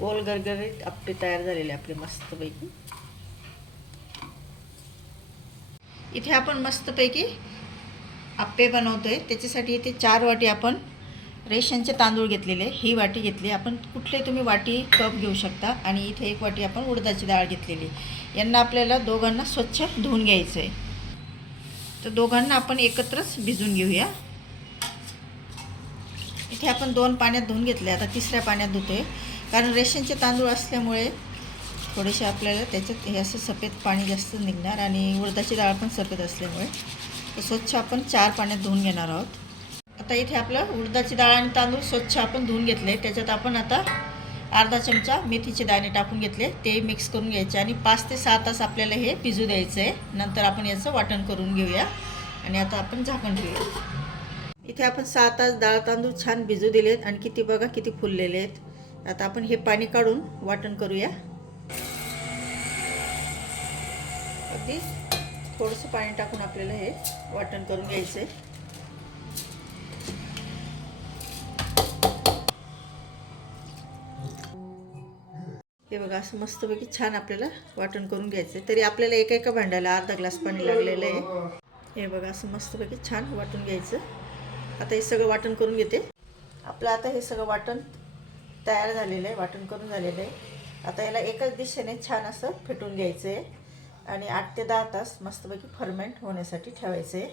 गोल गरगरीत आप्पे तयार झालेले आपले मस्तपैकी. इथे आपण मस्तपैकी आप्पे बनवतोय. त्याच्यासाठी इथे चार वाटी आपण रेशनचे तांदूळ घेतलेले ही वाटी घेतली आपण कुठले तुम्ही वाटी कप घेऊ शकता आणि इथे एक वाटी आपण उडदाची डाळ घेतलेली यांना आपल्याला दोघांना स्वच्छ धुवून घ्यायचं आहे तर दोघांना आपण एकत्रच भिजून घेऊया. इथे आपण दोन पाण्यात धुवून घेतले. आता तिसऱ्या पाण्यात धुतोय. कारण रेशनचे तांदूळ असल्यामुळे थोडेसे आपल्याला त्याच्यात हे असं सफेद पाणी जास्त निघणार आणि उडदाची डाळ पण सफेद असल्यामुळे. तर स्वच्छ आपण चार पाण्यात धुवून घेणार आहोत. आता इथे आपलं उडदाची डाळ आणि तांदूळ स्वच्छ आपण धुवून घेतले. त्याच्यात आपण आता अर्धा चमचा मेथीचे दाणे टाकून घेतले. ते मिक्स करून घ्यायचे आणि पाच ते सहा तास आपल्याला हे भिजू द्यायचं आहे नंतर आपण याचं वाटण करून घेऊया आणि आता आपण झाकण ठेवूया. इथे आपण सहा तास डाळ तांदूळ छान भिजू दिलेत. आणि किती बघा किती फुललेले आहेत. आता आपण हे पाणी काढून वाटण करूया. अगदी थोडंसं पाणी टाकून आपल्याला हे वाटण करून घ्यायचं आहे हे बघा असं मस्तपैकी छान आपल्याला वाटण करून घ्यायचं आहे तरी आपल्याला एका एका भांड्याला अर्धा ग्लास पाणी लागलेलं आहे. हे बघा असं मस्तपैकी छान वाटून घ्यायचं. आता हे सगळं वाटण करून घेते. आपलं आता हे सगळं वाटण तयार झालेलं आहे वाटण करून झालेलं आहे. आता याला एकाच दिशेने छान असं फेटून घ्यायचं आहे आणि आठ ते दहा तास मस्तपैकी फर्मेंट होण्यासाठी ठेवायचं आहे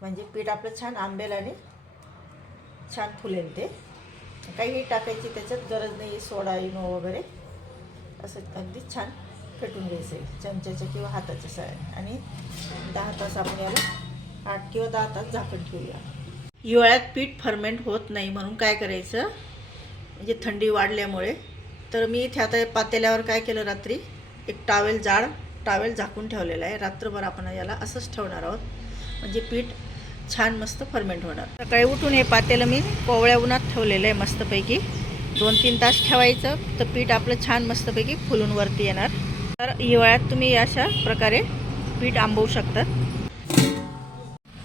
म्हणजे पीठ आपलं छान आंबेल आणि छान फुलेल ते. काही टाकायची त्याच्यात गरज नाही सोडा इनो वगैरे. असं अगदी छान फेटून घ्यायचं आहे चमच्याच्या किंवा हाताच्या सहाय्याने. आणि दहा तास आपण याला आठ किंवा दहा तास झाकण ठेवूया. हिवाळ्यात पीठ फर्मेंट होत नाही म्हणून काय करायचं? म्हणजे थंडी वाढल्यामुळे. तर मी इथे आता पातेल्यावर काय केलं रात्री? एक टावेल जाड टावेल झाकून ठेवलेला आहे. रात्रभर आपण याला असंच ठेवणार आहोत. म्हणजे पीठ छान मस्त फर्मेंट होणार. सकाळी उठून हे पातेलं मी कोवळ्या उन्हात ठेवलेलं आहे मस्तपैकी. दोन तीन तास ठेवायचं तर पीठ आपलं छान मस्तपैकी फुलून वरती येणार. तर हिवाळ्यात तुम्ही अशा प्रकारे पीठ आंबवू शकतात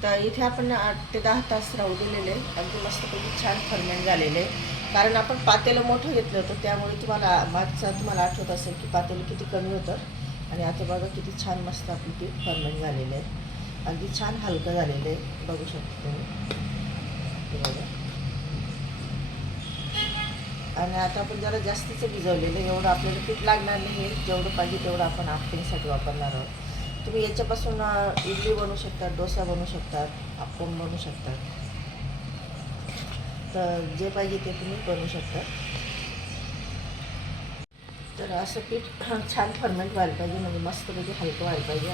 तर इथे आपण आठ ते दहा तास राहू दिलेले अगदी मस्तपैकी छान फर्मेंट झालेले कारण आपण पातेलं मोठं घेतलं होतं त्यामुळे तुम्हाला मागचा तुम्हाला आठवत असेल की पातेलं किती कमी होतं आणि आता बघा किती छान मस्त आपली पीठ फर्मेंट झालेलं आहे. अगदी छान हलकं झालेलं आहे. बघू शकता तुम्ही. बघा. आणि आता आपण जरा जास्तीचं भिजवलेलं एवढं आपल्याला पीठ लागणार नाही. जेवढं पाहिजे तेवढं आपण आप्पेसाठी वापरणार आहोत. तुम्ही याच्यापासून इडली बनवू शकतात डोसा बनवू शकतात अप्पम बनवू शकतात तर जे पाहिजे ते तुम्ही बनवू शकता. तर असं पीठ छान फर्मेंट व्हायला पाहिजे म्हणजे मस्तपैकी हलकं व्हायला पाहिजे.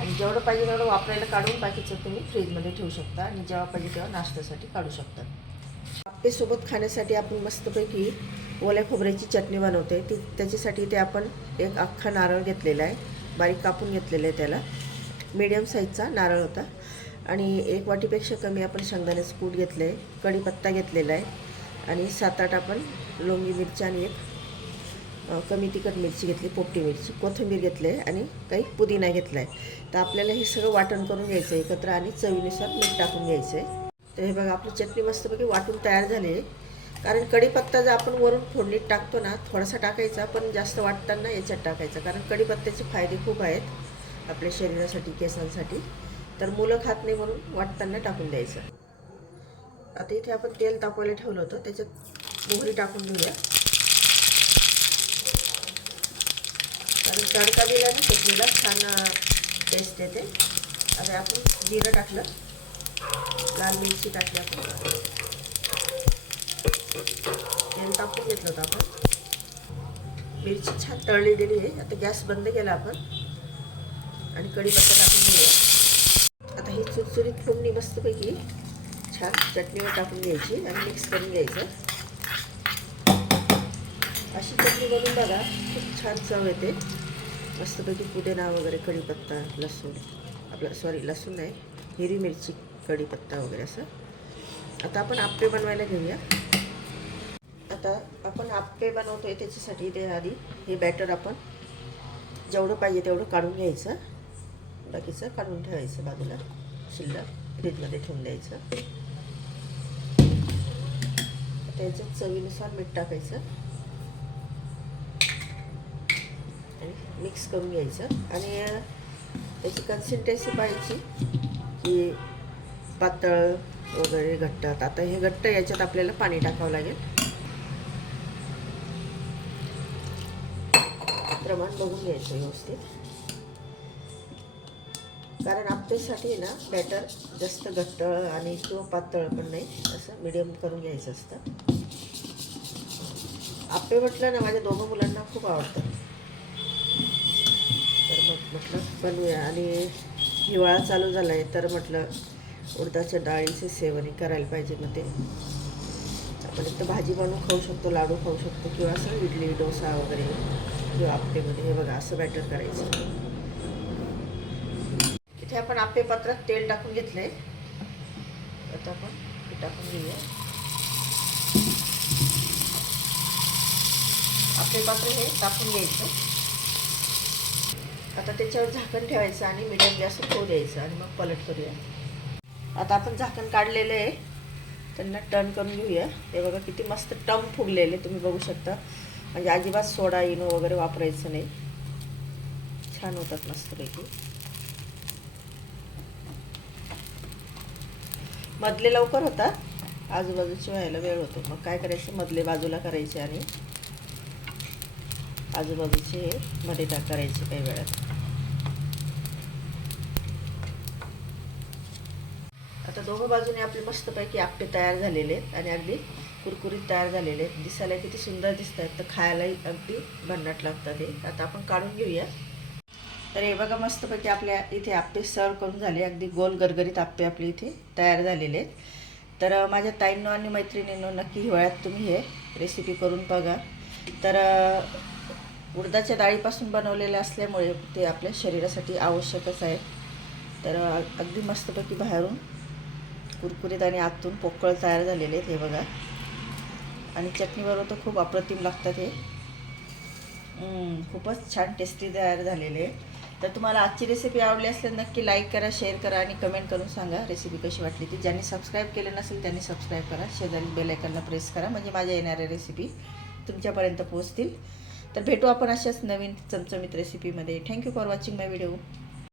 आणि जेवढं पाहिजे तेवढं वापरायला काढून बाकीचं तुम्ही फ्रीजमध्ये ठेवू शकता आणि जेव्हा पाहिजे तेव्हा नाश्त्यासाठी काढू शकता. आप्पेसोबत खाण्यासाठी आपण मस्तपैकी ओल्या खोबऱ्याची चटणी बनवते. ती त्याच्यासाठी ते आपण एक अख्खा नारळ घेतलेला आहे. बारीक कापून घेतलेलं आहे त्याला. मीडियम साईजचा नारळ होता. आणि एक वाटीपेक्षा कमी आपण शेंगदाण्याचं कूट घेतलं आहे कढीपत्ता घेतलेला आहे. आणि सात आठ आपण लोंगी मिरची आणि एक कमी तिखट मिरची घेतली पोपटी मिरची. कोथिंबीर घेतली आहे आणि काही पुदिना घेतला आहे. तर आपल्याला हे सगळं वाटण करून घ्यायचं आहे एकत्र आणि चवीनुसार मीठ टाकून घ्यायचं आहे तर हे बघा आपली चटणी मस्तपैकी वाटून तयार झाली आहे. कारण कढीपत्ता जर आपण वरून फोडणीत टाकतो ना थोडासा टाकायचा पण जास्त वाटताना याच्यात टाकायचा. कारण कढीपत्त्याचे फायदे खूप आहेत आपल्या शरीरासाठी केसांसाठी. तर मुलं खात नाही म्हणून वाटताना टाकून द्यायचं. आता इथे आपण तेल तापवायला ठेवलं होतं त्याच्यात मोहरी टाकून घेऊया. कारण तडका दिल्याने चटणीला छान टेस्ट येते. आता आपण जिरं टाकलं. लाल मिरची टाकली आपण. तेल तापून घेतलं होतं आपण. मिरची छान तळली गेली आहे. आता गॅस बंद केला आपण. आणि कढीपत्ता टाकून घेऊया. ही चुरचुरीत फोडणी मस्तपैकी छान चटणीवर टाकून घ्यायची आणि मिक्स करून घ्यायचं. अशी चटणी बनवून बघा खूप छान चव येते. मस्तपैकी पुदिना वगैरे कढीपत्ता लसूण आपलं सॉरी लसूण नाही हिरवी मिरची कढीपत्ता वगैरे असं. आता आपण आप्पे बनवायला घेऊया. आता आपण आप्पे आहे त्याच्यासाठी ते आधी हे बॅटर आपण जेवढं पाहिजे तेवढं काढून घ्यायचं. बाकीचं काढून ठेवायचं बाजूला. शिल्लक. फ्रीजमध्ये ठेवून द्यायचं. त्याच्यात चवीनुसार मीठ टाकायचं. आणि मिक्स करून घ्यायचं. आणि त्याची कन्सिस्टन्सी पाहायची की पातळ वगैरे घट्ट. आता हे घट्ट याच्यात आपल्याला पाणी टाकावं लागेल. प्रमाण बघून घ्यायचं व्यवस्थित. कारण आप्पेसाठी ना बॅटर जास्त घट्ट आणि किंवा पातळ पण नाही असं मिडियम करून घ्यायचं असतं. आप्पे म्हटलं ना माझ्या दोघं मुलांना खूप आवडतं. तर मग म्हटलं बनवूया. आणि हिवाळा चालू झाला आहे तर म्हटलं उडदाच्या डाळीचे सेवनी करायला पाहिजे मग ते. आपण एक तर भाजी बनवून खाऊ शकतो लाडू खाऊ शकतो किंवा असं इडली डोसा वगैरे किंवा आप्पेमध्ये हे बघा असं बॅटर करायचं. इथे आपण आपे पात्रात तेल टाकून घेतलंय. आता आपण हे टाकून घेऊया. आपले पात्र हे टाकून घ्यायचं. आता त्याच्यावर झाकण ठेवायचं आणि मिडियम गॅस होऊ द्यायचं आणि मग पलट करूया. आता आपण झाकण काढलेलं आहे. त्यांना टर्न करून घेऊया. हे बघा किती मस्त टम फुगलेले तुम्ही बघू शकता. म्हणजे अजिबात सोडा इनो वगैरे वापरायचं नाही. छान होतात मस्तपैकी. मधले लवकर होतात आजूबाजूचे व्हायला वेळ होतो. मग काय करायचं? मधले बाजूला करायचे आणि आजूबाजूचे हे मध्ये टाक करायचे काही वेळात. आता दोघं बाजूने आपले मस्तपैकी आप्पे तयार झालेले आहेत आणि अगदी कुरकुरीत तयार झालेले आहेत. दिसायला किती सुंदर दिसत आहेत तर खायलाही अगदी भन्नाट लागतात हे. आता आपण काढून घेऊया. तर हे बघा मस्तपैकी आपल्या इथे आप्पे सर्व करून झाले. अगदी गोल गरगरीत आप्पे आपले इथे तयार झालेले आहेत. तर माझ्या ताईंनो आणि मैत्रिणींनो नक्की हिवाळ्यात तुम्ही हे रेसिपी करून बघा. तर उडदाच्या डाळीपासून बनवलेले असल्यामुळे ते आपल्या शरीरासाठी आवश्यकच आहे. तर अगदी मस्तपैकी बाहेरून कुरकुरीत आणि आतून पोकळ तयार झालेले आहेत हे बघा. आणि चटणीबरोबर तर खूप अप्रतिम लागतात हे. खूपच छान टेस्टी तयार झालेले आहे तर तुम्हाला आजची रेसिपी आवडली असल्यास नक्की लाईक करा शेअर करा आणि कमेंट करून सांगा रेसिपी कशी वाटली ती. ज्यांनी सबस्क्राईब केलं नसेल त्यांनी सबस्क्राईब करा. शेजारी बेलायकनला प्रेस करा. म्हणजे माझ्या येणाऱ्या रेसिपी तुमच्यापर्यंत पोहोचतील. तर भेटू आपण अशाच नवीन चमचमीत रेसिपीमध्ये thank you for watching my video